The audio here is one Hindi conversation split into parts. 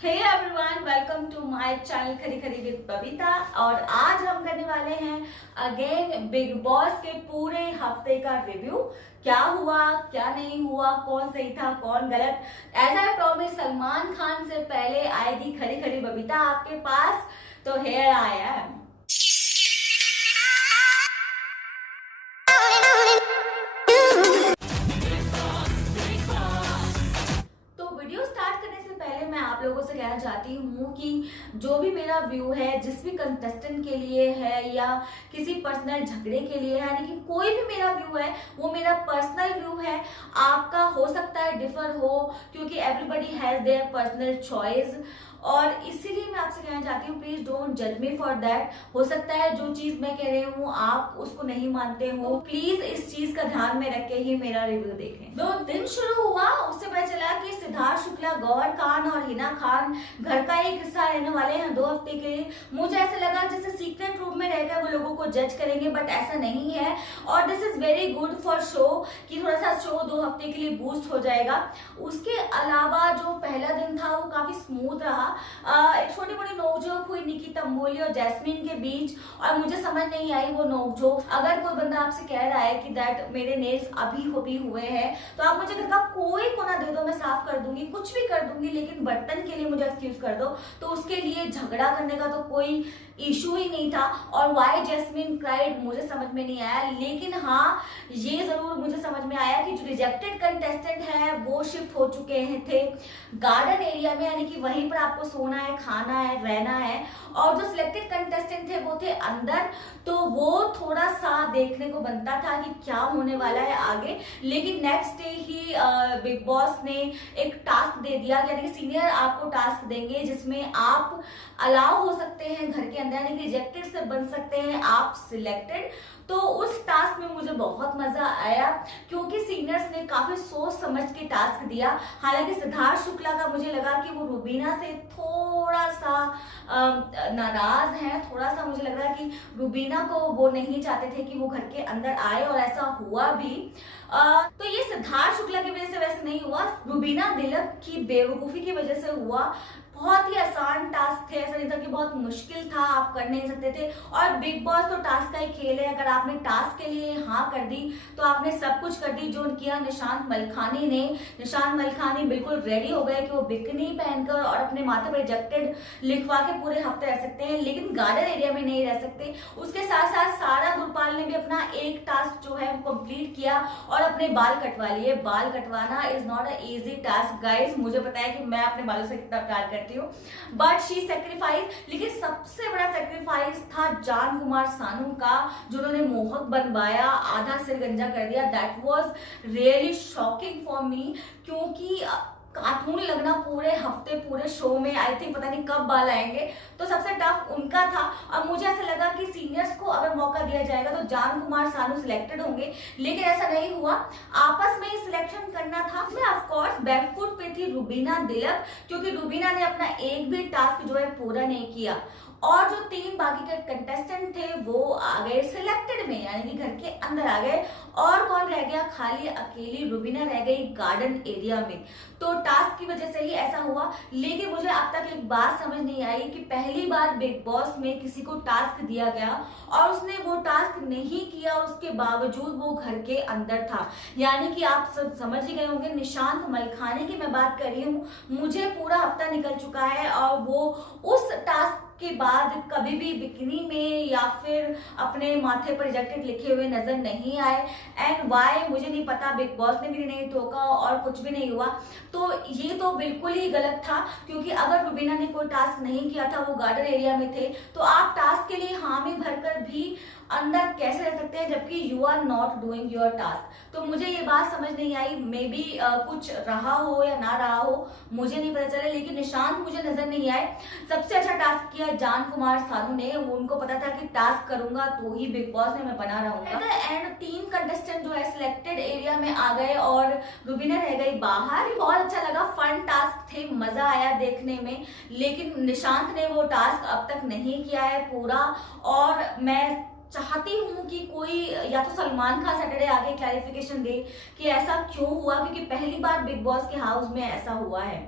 Hey everyone, welcome to my channel Khari Khari with Babita. और आज हम करने वाले हैं अगेन बिग बॉस के पूरे हफ्ते का रिव्यू। क्या हुआ, क्या नहीं हुआ, कौन सही था, कौन गलत। As I promise, Salman Khan से पहले आएगी खरी खरी बबीता आपके पास। तो हेयर आई एम। तो वीडियो स्टार्ट करने से पहले मैं आप लोगों से कहना चाहती हूँ कि जो भी मेरा व्यू है, जिस भी कंटेस्टेंट के लिए है या किसी पर्सनल झगड़े के लिए है, यानी कि कोई भी मेरा व्यू है वो मेरा पर्सनल व्यू है। आपका हो सकता है डिफर हो, क्योंकि everybody has their personal choice. और इसीलिए मैं आपसे कहना चाहती हूँ, प्लीज डोंट जज मी फॉर दैट। हो सकता है जो चीज मैं कह रही हूँ आप उसको नहीं मानते हो, प्लीज इस चीज का ध्यान में रख के ही मेरा रिव्यू देखें। दो दिन शुरू हुआ, उससे पता चला कि सिद्धार्थ शुक्ला, गौहर खान और हिना खान घर का एक हिस्सा रहने वाले हैं 2 हफ्ते के लिए। मुझे ऐसा लगा जैसे सीक्रेट रूम में रहकर वो लोगों को जज करेंगे, बट ऐसा नहीं है। और this is very good for show कि थोड़ा सा शो 2 हफ्ते के लिए बूस्ट हो जाएगा। उसके अलावा जो पहला दिन था वो काफी स्मूथ रहा। एक छोटी मोटी नोकझोंक हुई निकी तंबोली और जैस्मीन के बीच, और मुझे समझ नहीं आई वो नोकझोंक। अगर कोई बंदा आपसे कह रहा है कि दैट मेरे नेल्स अभी हुए हैं, तो आप मुझे घर का कोई कोना दे दो, मैं साफ कर दूंगी, कुछ भी कर दूंगी, लेकिन बर्तन के लिए मुझे एक्सक्यूज कर दो। तो उसके लिए झगड़ा करने का तो कोई इशू ही नहीं था। और वाई जैस्मीन क्राइड मुझे समझ में नहीं आया, लेकिन हाँ ये जरूर मुझे समझ में आया कि जो रिजेक्टेड कंटेस्टेंट है वो शिफ्ट हो चुके हैं थे गार्डन एरिया में, यानी कि वहीं पर आपको सोना है, खाना है, रहना है। और जो सिलेक्टेड कंटेस्टेंट थे वो थे अंदर। तो वो थोड़ा सा देखने को बनता था कि क्या होने वाला है आगे। लेकिन नेक्स्ट डे ही बिग बॉस ने एक टास्क दे दिया, यानी कि सीनियर आपको टास्क देंगे जिसमें आप अलाउ हो सकते हैं घर के अंदर, यानी कि रिजेक्टेड से बन सकते हैं आप सिलेक्टेड। तो उस टास्क में मुझे बहुत मजा आया, क्योंकि सीनियर्स ने काफी सोच समझ के टास्क दिया। हालांकि सिद्धार्थ शुक्ला का मुझे लगा कि वो रुबीना से थोड़ा सा नाराज हैं। थोड़ा सा मुझे लग रहा है कि रुबीना को वो नहीं चाहते थे कि वो घर के अंदर आए, और ऐसा हुआ भी। तो ये सिद्धार्थ शुक्ला की वजह से वैसे नहीं हुआ, रुबीना दिलक की बेवकूफी की वजह से हुआ। बहुत ही आसान टास्क थे, ऐसा नहीं था कि बहुत मुश्किल था, आप कर नहीं सकते थे। और बिग बॉस तो टास्क का ही खेल है। अगर आपने टास्क के लिए हाँ कर दी तो आपने सब कुछ कर दी जो किया निशांत मलखानी ने। निशांत मलखानी बिल्कुल रेडी हो गए कि वो बिकनी पहनकर और अपने माथे पर रिजेक्टेड लिखवा के पूरे हफ्ते रह सकते हैं, लेकिन गार्डन एरिया में नहीं रह सकते। उसके साथ साथ सारा गुरपाल ने भी अपना एक टास्क जो है वो कंप्लीट किया और अपने बाल कटवा लिए। बाल कटवाना is not a easy task guys. मुझे पता है कि मैं अपने बालों से कितना प्यार करती हूँ, बट शी सेक्रीफाइस। लेकिन सबसे बड़ा सेक्रीफाइस था जान कुमार सानू का, जिन्होंने मोहक बनवाया, आधा सिर गंजा कर दिया। That was really shocking for me, क्योंकि कार्टून लगना पूरे हफ्ते पूरे शो में, आई थिंक पता नहीं कब बाल आएंगे। तो सबसे टफ उनका था। और मुझे ऐसा लगा कि सीनियर्स को अगर मौका दिया जाएगा तो जान कुमार सानू सिलेक्टेड होंगे, लेकिन ऐसा नहीं हुआ। आपस में ही सिलेक्शन करना था। उसमें ऑफकोर्स बैकफुट पे थी रुबीना दिलक, क्योंकि रुबीना ने अपना एक भी टास्क जो है पूरा नहीं किया। और जो 3 बाकी के कंटेस्टेंट थे वो आ गए सिलेक्टेड में, यानी कि घर के अंदर आ गए। और कौन रह गया? खाली अकेली रुबीना रह गई गार्डन एरिया में। तो टास्क की वजह से ही ऐसा हुआ। लेकिन मुझे अब तक एक बात समझ नहीं आई कि पहली बार बिग बॉस में किसी को टास्क दिया गया और उसने वो टास्क नहीं किया, उसके बावजूद वो घर के अंदर था। यानी कि आप सब समझ ही गए होंगे, निशांत मलखानी की मैं बात कर रही हूँ। मुझे पूरा हफ्ता निकल चुका है और वो उस टास्क के बाद कभी भी बिकनी में या फिर अपने माथे पर रिजेक्टेड लिखे हुए नजर नहीं आए। एंड वाई मुझे नहीं पता, बिग बॉस ने भी नहीं टोका और कुछ भी नहीं हुआ। तो ये तो बिल्कुल ही गलत था, क्योंकि अगर रुबीना ने कोई टास्क नहीं किया था, वो गार्डन एरिया में थे, तो आप टास्क के लिए हामी भरकर भी अंदर कैसे रह सकते हैं जबकि you are not doing your task. तो मुझे ये बात समझ नहीं आई। मे बी कुछ रहा हो या ना रहा हो, मुझे नहीं पता चला, लेकिन निशांत मुझे नजर नहीं आए। सबसे अच्छा टास्क किया जान कुमार सानू ने। उनको पता था कि टास्क करूंगा तो ही बिग बॉस में मैं बना रहूंगा। एंड 3 कंटेस्टेंट जो है सिलेक्टेड एरिया में आ गए और रुबीना रह गई बाहर। बहुत अच्छा लगा, फन टास्क थे, मजा आया देखने में। लेकिन निशांत ने वो टास्क अब तक नहीं किया है पूरा। और मैं चाहती हूँ कि कोई या तो सलमान खान सैटरडे आके क्लैरिफिकेशन दे कि ऐसा क्यों हुआ, क्योंकि पहली बार बिग बॉस के हाउस में ऐसा हुआ है।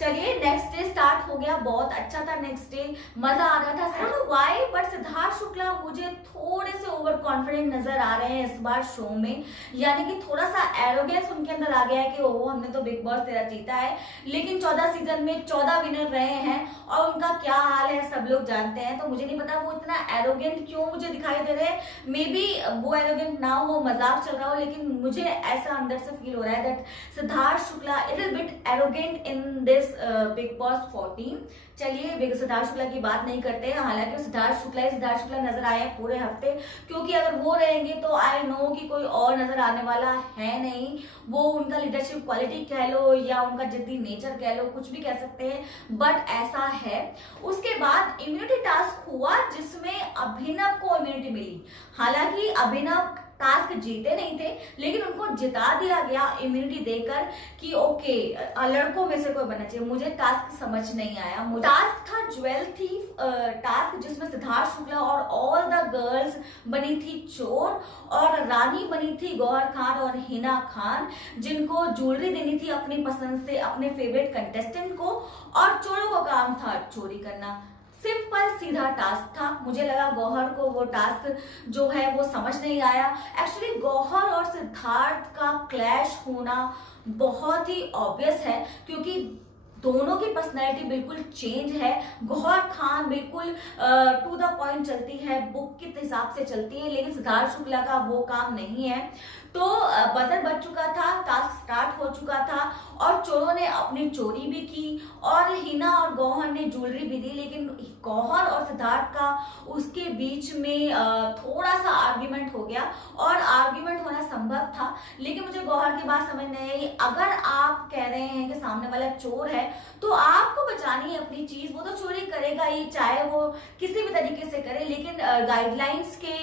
चलिए नेक्स्ट डे स्टार्ट बहुत अच्छा था, नेक्स्ट डे मजा आ रहा था। वाई बट सिद्धार्थ शुक्ला मुझे थोड़े से ओवर कॉन्फिडेंट नजर आ रहे हैं इस बार शो में, यानी कि थोड़ा सा एरोगेंस उनके अंदर आ गया है कि ओह हमने तो बिग बॉस 13 जीता है, लेकिन 14 सीजन में 14 विनर रहे हैं और उनका क्या हाल है सब लोग जानते हैं। तो मुझे नहीं पता वो इतना एरोगेंट क्यों मुझे दिखाई दे रहे हैं, मे बी वो एरोगेंट ना हो, मजाक चल रहा हो, लेकिन मुझे ऐसा अंदर से फील हो रहा है that Siddharth Shukla little bit arrogant in this big boss 14। चलिए सिद्धार्थ शुक्ला की बात नहीं करते हैं, हालांकि सिद्धार्थ शुक्ला नजर आए हैं पूरे हफ्ते, क्योंकि अगर वो रहेंगे तो आई नो कि कोई और नजर आने वाला है नहीं। वो उनका लीडरशिप क्वालिटी कह लो या उनका जिद्दी नेचर कह लो, कुछ भी कह सकते हैं, बट ऐसा है। उसके बाद इम्यूनिटी टास्क हुआ जिसमें अभिनव को इम्यूनिटी मिली। हालांकि अभिनव टास्क जीते नहीं थे, लेकिन उनको जिता दिया गया इम्यूनिटी देकर कि ओके लड़कों में से कोई बनना चाहिए। मुझे टास्क समझ नहीं आया। टास्क था ज्वेल थीफ टास्क, जिसमें सिद्धार्थ शुक्ला और ऑल द गर्ल्स बनी थी चोर और रानी बनी थी गौहर खान और हिना खान, जिनको ज्वेलरी देनी थी अपनी पसंद से अपने फेवरेट कंटेस्टेंट को, और चोरों का काम था चोरी करना। सिंपल सीधा टास्क था। मुझे लगा गौहर को वो टास्क जो है वो समझ नहीं आया। एक्चुअली गौहर और सिद्धार्थ का क्लैश होना बहुत ही ऑब्वियस है, क्योंकि दोनों की पर्सनैलिटी बिल्कुल चेंज है। गौहर खान बिल्कुल टू द पॉइंट चलती है, बुक के हिसाब से चलती है, लेकिन सिद्धार्थ शुक्ला का वो काम नहीं है। तो बजर बज चुका था, टास्क स्टार्ट हो चुका था और चोरों ने अपनी चोरी भी की और हिना और गौहर ने ज्वेलरी भी दी, लेकिन गौहर और सिद्धार्थ का उसके बीच में थोड़ा सा आर्ग्यूमेंट हो गया और आर्ग्यूमेंट होना संभव था। लेकिन मुझे गौहर की बात समझ नहीं आई। अगर आप कह रहे हैं कि सामने वाला चोर है तो आपको बचानी है अपनी चीज, वो तो चोरी करेगा ही, चाहे वो किसी भी तरीके से करे, लेकिन गाइडलाइंस के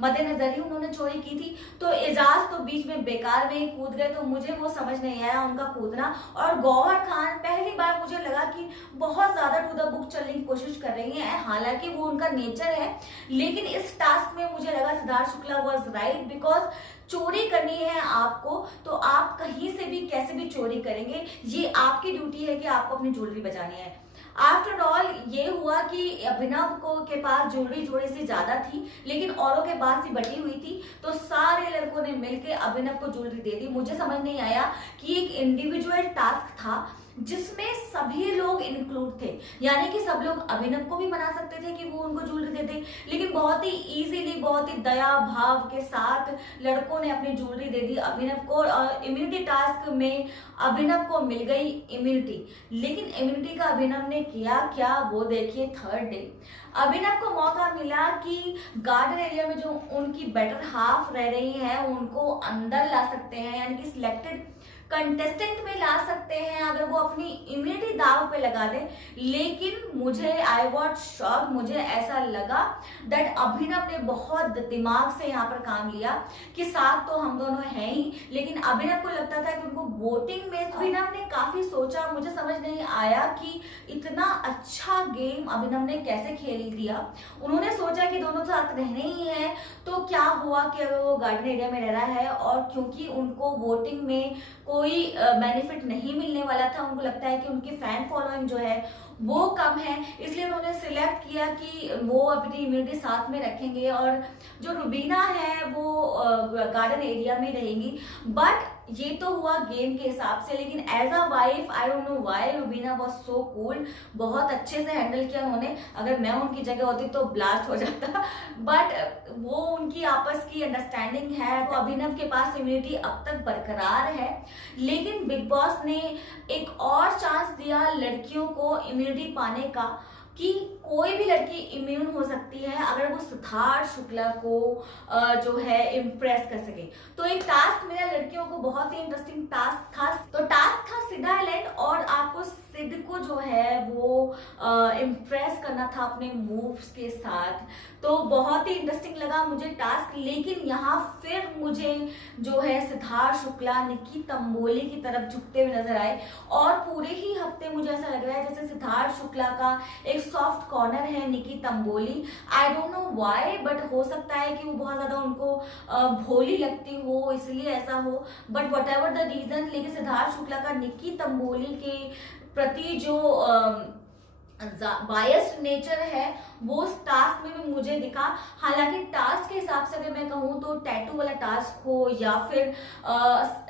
मद्देनजर ही उन्होंने चोरी की थी। तो एजाज तो बीच में बेकार में कूद गए, तो मुझे वो समझ नहीं आया उनका कूदना। और गौहर खान पहली बार मुझे लगा कि बहुत ज्यादा टू द बुक चलने की कोशिश कर रही है, हालांकि वो उनका नेचर है, लेकिन इस टास्क में मुझे लगा Siddharth Shukla was right, because चोरी करनी है आपको तो आप कहीं से भी कैसे भी चोरी करेंगे, ये आपकी ड्यूटी है कि आपको अपनी ज्वेलरी बचानी है। आफ्टर ऑल ये हुआ कि अभिनव को के पास ज्वेलरी थोड़ी सी ज्यादा थी, लेकिन औरों के पास ही बटी हुई थी, तो सारे लड़कों ने मिलकर अभिनव को ज्वेलरी दे दी। मुझे समझ नहीं आया कि एक इंडिविजुअल टास्क था जिसमें सभी लोग इंक्लूड थे, यानी कि सब लोग अभिनव को भी मना सकते थे कि वो उनको ज्वेलरी दे दे, लेकिन बहुत ही इजीली, बहुत ही दया भाव के साथ लड़कों ने अपनी ज्वेलरी दे दी अभिनव को। और इम्यूनिटी टास्क में अभिनव को मिल गई इम्यूनिटी, लेकिन इम्यूनिटी का अभिनव ने किया क्या वो देखिए। थर्ड डे अभिनव को मौका मिला कि गार्डन एरिया में जो उनकी बेटर हाफ रह रही है उनको अंदर ला सकते हैं, यानी कि सिलेक्टेड कंटेस्टेंट में ला सकते हैं अगर वो अपनी इम्यूनिटी दाव पे लगा दे। लेकिन मुझे आई वॉज शॉक, मुझे ऐसा लगा दैट अभिनव ने बहुत दिमाग से यहाँ पर काम लिया कि साथ तो हम दोनों हैं ही, लेकिन अभिनव को लगता था कि उनको वोटिंग में अभिनव ने काफी सोचा। मुझे समझ नहीं आया कि इतना अच्छा गेम अभिनव ने कैसे खेल दिया। उन्होंने सोचा कि दोनों साथ रहने ही है, तो क्या हुआ कि अगर वो गार्डन एरिया में रह रहा है और क्योंकि उनको वोटिंग में कोई बेनिफिट नहीं मिलने वाला था, उनको लगता है कि उनकी फैन फॉलोइंग जो है वो कम है, इसलिए उन्होंने सिलेक्ट किया कि वो अपनी इम्यूनिटी साथ में रखेंगे और जो रुबीना है वो गार्डन एरिया में रहेंगी। बट ये तो हुआ गेम के हिसाब से, लेकिन as a wife I don't know why Rubina was so cool, बहुत अच्छे से हैंडल किया उन्होंने। अगर मैं उनकी जगह होती तो ब्लास्ट हो जाता, बट वो उनकी आपस की अंडरस्टैंडिंग है। तो अभिनव के पास इम्यूनिटी अब तक बरकरार है, लेकिन बिग बॉस ने एक और चांस दिया लड़कियों को इम्यूनिटी पाने का कि कोई भी लड़की इम्यून हो सकती है अगर वो सिद्धार्थ शुक्ला को जो है इम्प्रेस कर सके। तो एक टास्क मिला लड़कियों को, बहुत ही इंटरेस्टिंग टास्क था। तो टास्क था सिड आइलैंड और आपको सिड को जो है वो इम्प्रेस करना था अपने मूव्स के साथ। तो बहुत ही इंटरेस्टिंग लगा मुझे टास्क, लेकिन यहाँ फिर मुझे जो है सिद्धार्थ शुक्ला निक्की तंबोली की तरफ झुकते हुए नजर आए। और पूरे ही हफ्ते मुझे ऐसा लग रहा है जैसे सिद्धार्थ शुक्ला का एक सॉफ्ट कॉर्नर है निक्की तंबोली। आई डोंट नो व्हाई, बट हो सकता है कि वो बहुत ज्यादा उनको भोली लगती हो इसलिए ऐसा हो, but whatever the reason, लेकिन सिद्धार्थ शुक्ला का निक्की तंबोली के प्रति जो बायस्ड नेचर है वो उस टास्क में भी मुझे दिखा। हालांकि टास्क के हिसाब से अगर मैं कहूँ तो टैटू वाला टास्क हो या फिर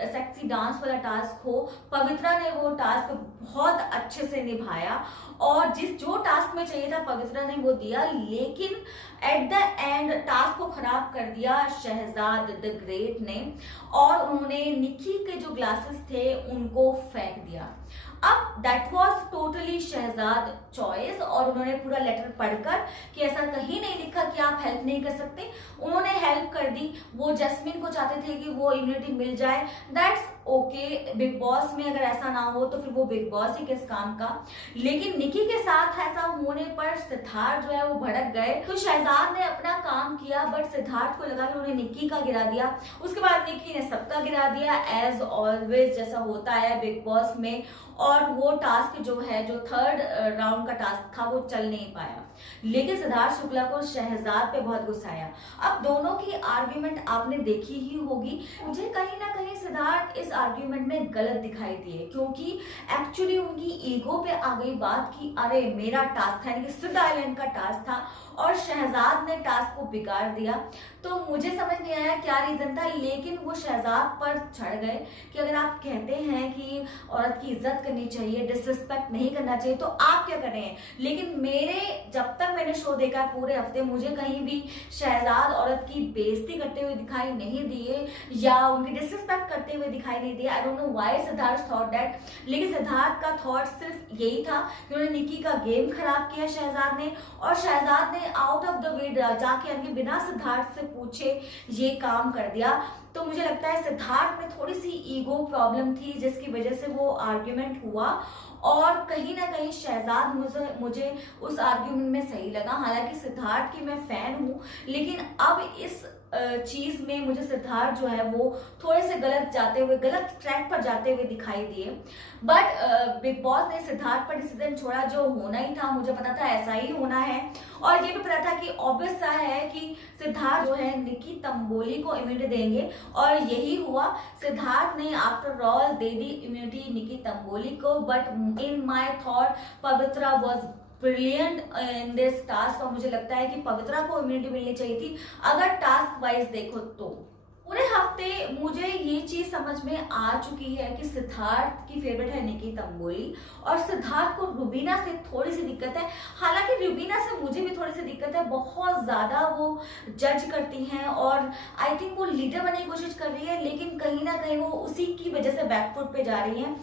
सेक्सी डांस वाला टास्क हो, पवित्रा ने वो टास्क बहुत अच्छे से निभाया और जो टास्क में चाहिए था पवित्रा ने वो दिया, लेकिन एट द एंड टास्क को खराब कर दिया शहजाद द ग्रेट ने और उन्होंने निकी के जो ग्लासेस थे उनको फेंक दिया। अब that was totally Shehzad choice और उन्होंने पूरा लेटर पढ़कर कि ऐसा कहीं नहीं लिखा कि आप हेल्प नहीं कर सकते, उन्होंने हेल्प कर दी। वो जैस्मिन को चाहते थे कि वो इम्यूनिटी मिल जाए, दैट्स ओके। बिग बॉस में अगर ऐसा ना हो तो फिर वो बिग बॉस ही किस काम का। लेकिन निकी के साथ ऐसा होने पर सिद्धार्थ जो है वो भड़क गए। तो शहजाद ने अपना काम किया बट सिद्धार्थ को लगा कि उन्होंने निकी का गिरा दिया। उसके बाद निकी ने सबका गिरा दिया एज ऑलवेज, जैसा होता है बिग बॉस में। और वो टास्क जो है, जो थर्ड राउंड का टास्क था, वो चल नहीं पाया। लेकिन सिद्धार्थ शुक्ला को शहजाद पे बहुत गुस्सा आया। अब दोनों की आर्ग्यूमेंट आपने देखी ही होगी। मुझे कहीं ना कहीं सिद्धार्थ इस आर्ग्यूमेंट में गलत दिखाई दिए, क्योंकि एक्चुअली उनकी ईगो पे आ गई बात कि अरे मेरा टास्क था, यानी कि सिड आइलैंड का टास्क था और शहजाद ने टास्क को बिगाड़ दिया। तो मुझे समझ नहीं आया क्या रीजन था, लेकिन वो शहजाद पर चढ़ गए कि अगर आप कहते हैं कि औरत की इज्जत करनी चाहिए, डिसरिस्पेक्ट नहीं करना चाहिए, तो आप क्या कर रहे हैं। लेकिन मेरे जब तक मैंने शो देखा पूरे हफ्ते, मुझे कहीं भी शहजाद औरत की बेइज्जती करते हुए दिखाई नहीं दिए या उनकी डिसरिस्पेक्ट करते हुए दिखाई नहीं दिए। आई don't know why Siddharth thought that. लेकिन सिद्धार्थ का थॉट सिर्फ यही था कि उन्होंने निकी का गेम खराब किया शहजाद ने, और शहजाद ने आउट ऑफ द वे जाके यानी बिना सिद्धार्थ से पूछे ये काम कर दिया। तो मुझे लगता है सिद्धार्थ में थोड़ी सी ईगो प्रॉब्लम थी जिसकी वजह से वो आर्ग्यूमेंट हुआ और कहीं ना कहीं शहजाद मुझे उस आर्ग्यूमेंट में सही लगा। हालांकि सिद्धार्थ की मैं फैन हूँ, लेकिन अब इस चीज में मुझे सिद्धार्थ जो है वो थोड़े से गलत ट्रैक पर जाते हुए दिखाई दिए। बट बिग बॉस ने सिद्धार्थ पर डिसीजन छोड़ा, जो होना ही था, मुझे पता था ऐसा ही होना है। और ये भी पता था कि ऑब्वियस सा है कि सिद्धार्थ जो है निकी तंबोली को इम्यूनिटी देंगे और यही हुआ। सिद्धार्थ ने आफ्टर ऑल दे दी इम्यूनिटी निकी तंबोली को, but in my thought Pavitra was brilliant in this task. और मुझे लगता है कि पवित्रा को इम्यूनिटी मिलनी चाहिए थी अगर टास्क वाइज देखो तो। पूरे हफ्ते मुझे ये चीज समझ में आ चुकी है कि सिद्धार्थ की फेवरेट है निकी तंबोली और सिद्धार्थ को रुबीना से थोड़ी सी दिक्कत है। हालांकि रुबीना से मुझे भी थोड़ी सी दिक्कत है, बहुत ज्यादा वो जज करती हैं और आई थिंक वो लीडर बनने की कोशिश कर रही है, लेकिन कहीं ना कहीं वो उसी की वजह से बैकफुट पे जा रही है।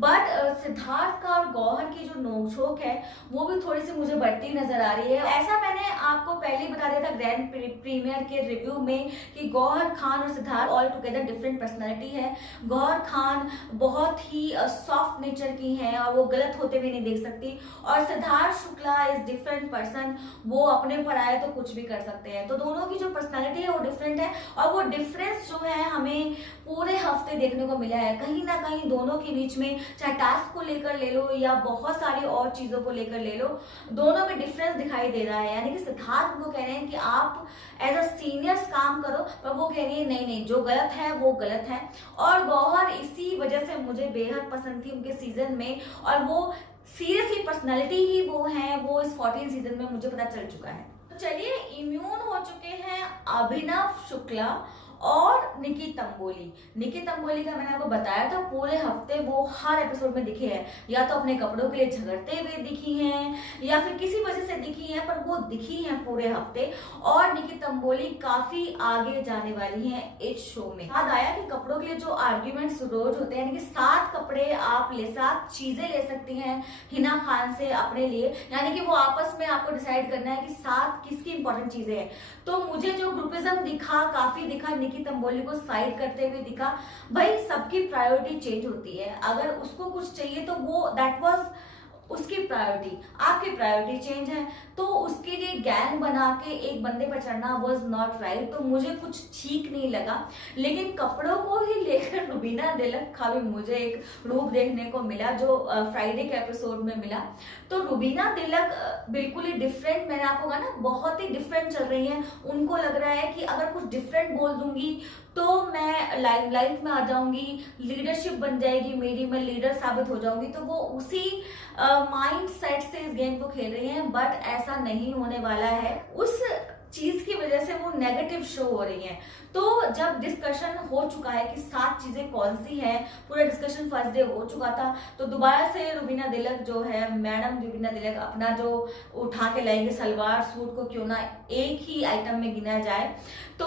बट सिद्धार्थ का और गौहर की जो नोकझोंक है वो भी थोड़ी सी मुझे बढ़ती नजर आ रही है। ऐसा मैंने आपको पहले ही बता दिया था ग्रैंड प्रीमियर के रिव्यू में कि Gauhar Khan Siddharth all together different personality है। गौहर खान बहुत ही सॉफ्ट नेचर की हैं और वो गलत होते हुए नहीं देख सकती, और Siddharth Shukla is different person, वो अपने पर आए तो कुछ भी कर सकते हैं। तो दोनों की जो पर्सनालिटी है वो डिफरेंट है और वो डिफरेंस जो है हमें पूरे हफ्ते देखने को मिला है। कहीं ना कहीं दोनों के बीच में, चाहे टास्क को लेकर ले लो या बहुत सारी और चीजों को लेकर ले लो, दोनों में डिफरेंस दिखाई दे रहा है। यानी कि सिद्धार्थ वो कह रहे हैं कि आप एज अ सीनियर्स काम करो, पर वो कह रही है नहीं, जो गलत है वो गलत है। और गौहर इसी वजह से मुझे बेहद पसंद थी उनके सीजन में, और वो सीरियसली पर्सनालिटी ही वो है, वो इस 14 सीजन में मुझे पता चल चुका है। तो चलिए, इम्यून हो चुके हैं अभिनव शुक्ला और निकी तंबोली। निकी तंबोली का मैंने आपको बताया था पूरे हफ्ते वो हर एपिसोड में दिखे हैं, या तो अपने कपड़ों के लिए झगड़ते हुए दिखी हैं या फिर किसी वजह से दिखी हैं, पर वो दिखी हैं पूरे हफ्ते। और निकी तंबोली काफी आगे जाने वाली हैं इस शो में। याद आया कि कपड़ों के लिए जो आर्ग्यूमेंट्स रोज होते हैं, यानी कि 7 कपड़े आप 7 चीजें ले सकती हैं हिना खान से अपने लिए, यानी कि वो आपस में आपको डिसाइड करना है कि 7 किसकी इंपॉर्टेंट चीजें हैं। तो मुझे जो ग्रुपिज्म दिखा, काफी दिखा, निकी तंबोली को साइड करते हुए दिखा। भाई सबकी प्रायोरिटी चेंज होती है, अगर उसको कुछ चाहिए तो वो दैट वाज उसकी प्रायोरिटी, आपकी प्रायोरिटी चेंज है, तो उसके लिए गैंग बना के एक बंदे पर चढ़ना वाज नॉट राइट। तो मुझे कुछ ठीक नहीं लगा। लेकिन कपड़ों को ही लेकर रुबीना दिलक का भी मुझे एक रूप देखने को मिला जो फ्राइडे के एपिसोड में मिला। तो रुबीना दिलक बिल्कुल ही डिफरेंट, मैंने आपको कहा ना, बहुत ही डिफरेंट चल रही हैं। उनको लग रहा है कि अगर कुछ डिफरेंट बोल दूंगी तो मैं लाइमलाइट में आ जाऊंगी, लीडरशिप बन जाएगी मेरी, मैं लीडर साबित हो जाऊंगी। तो वो उसी माइंड सेट से इस गेम को खेल रही हैं, बट ऐसा नहीं होने वाला है। उस चीज की वजह से वो नेगेटिव शो हो रही हैं। तो जब डिस्कशन हो चुका है कि 7 चीजें कौन सी हैं, पूरा डिस्कशन फर्स्ट डे हो चुका था, तो दोबारा से रुबीना दिलक जो है, मैडम रुबीना दिलक अपना जो उठा के लाएंगे सलवार सूट को क्यों ना एक ही आइटम में गिना जाए, तो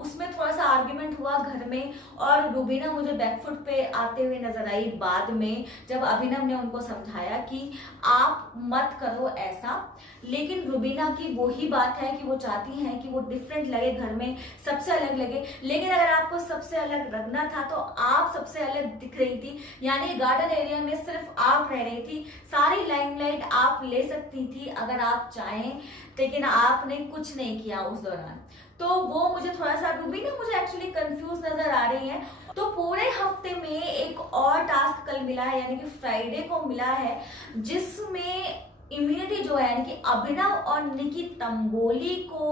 उसमें थोड़ा सा आर्ग्यूमेंट हुआ घर में। और रुबीना मुझे बैकफुट पे आते हुए नजर आई बाद में, जब अभिनव ने उनको समझाया कि आप मत करो ऐसा। लेकिन रुबीना की वही बात है कि वो चाहती हैं कि वो डिफरेंट लगे, घर में सबसे अलग लगे। लेकिन अगर आपको सबसे अलग रखना था तो आप सबसे अलग दिख रही थी, यानी गार्डन एरिया में सिर्फ आप रह रही थी, सारी लाइमलाइट आप ले सकती थी अगर आप चाहें, लेकिन आपने कुछ नहीं किया उस दौरान। तो वो मुझे थोड़ा सा, रुबीना मुझे एक्चुअली कंफ्यूज नजर आ रही है। तो पूरे हफ्ते में एक और टास्क कल मिला है, यानी कि फ्राइडे को मिला है, जिसमें इम्यूनिटी जो है, यानी कि अभिनव और निकी तंबोली को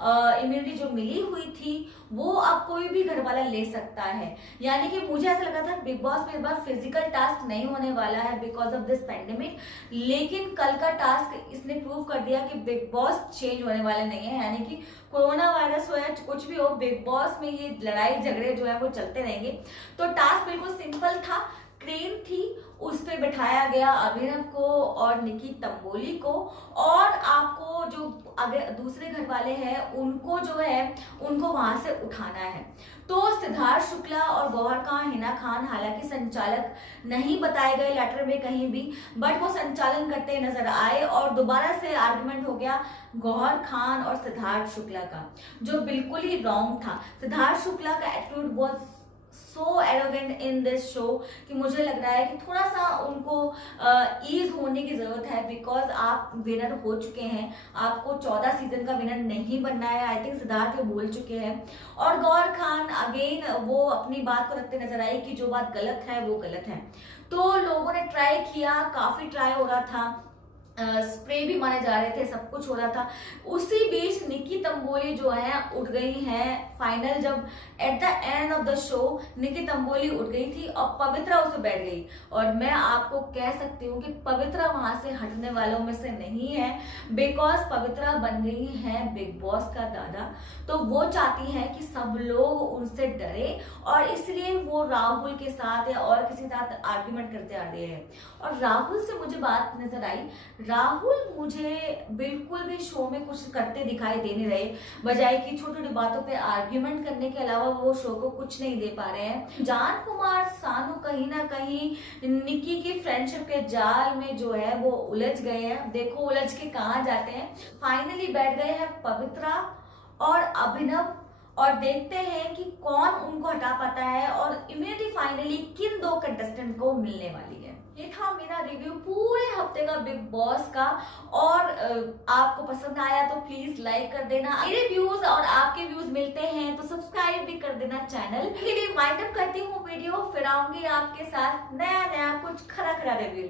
इम्यूनिटी जो मिली हुई थी वो अब कोई भी घर वाला ले सकता है। यानी कि मुझे ऐसा लगा था बिग बॉस में इस बार फिजिकल टास्क नहीं होने वाला है बिकॉज ऑफ दिस पैंडेमिक, लेकिन कल का टास्क इसने प्रूव कर दिया कि बिग बॉस चेंज होने वाले नहीं है। यानी कि कोरोना वायरस हो या कुछ भी हो, बिग बॉस में ये लड़ाई झगड़े जो है वो चलते रहेंगे। तो टास्क बिल्कुल सिंपल था, क्रेन थी, उस पे बैठाया गया अभिनव को और निकी तंबोली को, और आपको जो अगर दूसरे घर वाले हैं उनको जो है उनको वहां से उठाना है। तो सिद्धार्थ शुक्ला और गौहर खान, हिना खान हालांकि संचालक नहीं बताए गए लेटर में कहीं भी, बट वो संचालन करते नजर आए और दोबारा से आर्गुमेंट हो गया गौहर खान और सिद्धार्थ शुक्ला का, जो बिल्कुल ही रॉन्ग था। सिद्धार्थ शुक्ला का एटीट्यूड बहुत सो एरोगेंट इन दिस शो कि मुझे लग रहा है कि थोड़ा सा उनको ईज होने की जरूरत है, बिकॉज आप विनर हो चुके हैं, आपको 14 सीजन का विनर नहीं बनना है। आई थिंक सिद्धार्थ बोल चुके हैं। और गौहर खान अगेन वो अपनी बात को रखते नजर आए कि जो बात गलत है वो गलत है। तो लोगों ने ट्राई किया, काफी ट्राई हो रहा था, स्प्रे भी मारे जा रहे थे, सब कुछ हो रहा था। उसी बीच निकी तंबोली जो है उठ गई है फाइनल, जब at the end of the show Nikki Tamboli उठ गई थी और पवित्रा उस पर बैठ गई। और मैं आपको कह सकती हूँ कि पवित्रा वहां से हटने वालों में से नहीं है, बिकॉज पवित्रा बन गई है बिग बॉस का दादा। तो वो चाहती है कि सब लोग उनसे डरे, और इसलिए वो राहुल के साथ या और किसी के साथ आर्ग्यूमेंट करते आ रहे हैं। और राहुल से मुझे बात नजर आई, राहुल मुझे बिल्कुल भी शो में कुछ करते दिखाई दे नहीं रहे, बजाय कि छोटी छोटी बातों पे आर्ग्यूमेंट करने के अलावा वो शो को कुछ नहीं दे पा रहे हैं। जान कुमार सानू कहीं ना कहीं निकी की फ्रेंडशिप के जाल में जो है वो उलझ गए हैं। देखो उलझ के कहाँ जाते हैं। फाइनली बैठ गए हैं पवित्रा और अभिनव, और देखते हैं कि कौन उनको हटा पाता है और इम्यूनिटी फाइनली किन 2 कंटेस्टेंट को मिलने वाली है। ये था मेरा रिव्यू पूरे हफ्ते का बिग बॉस का, और आपको पसंद आया तो प्लीज लाइक कर देना। मेरे व्यूज और आपके व्यूज मिलते हैं तो सब्सक्राइब भी कर देना चैनल। वाइंड अप करती हूँ वीडियो, फिर आऊंगी आपके साथ नया कुछ खरा खरा रिव्यू।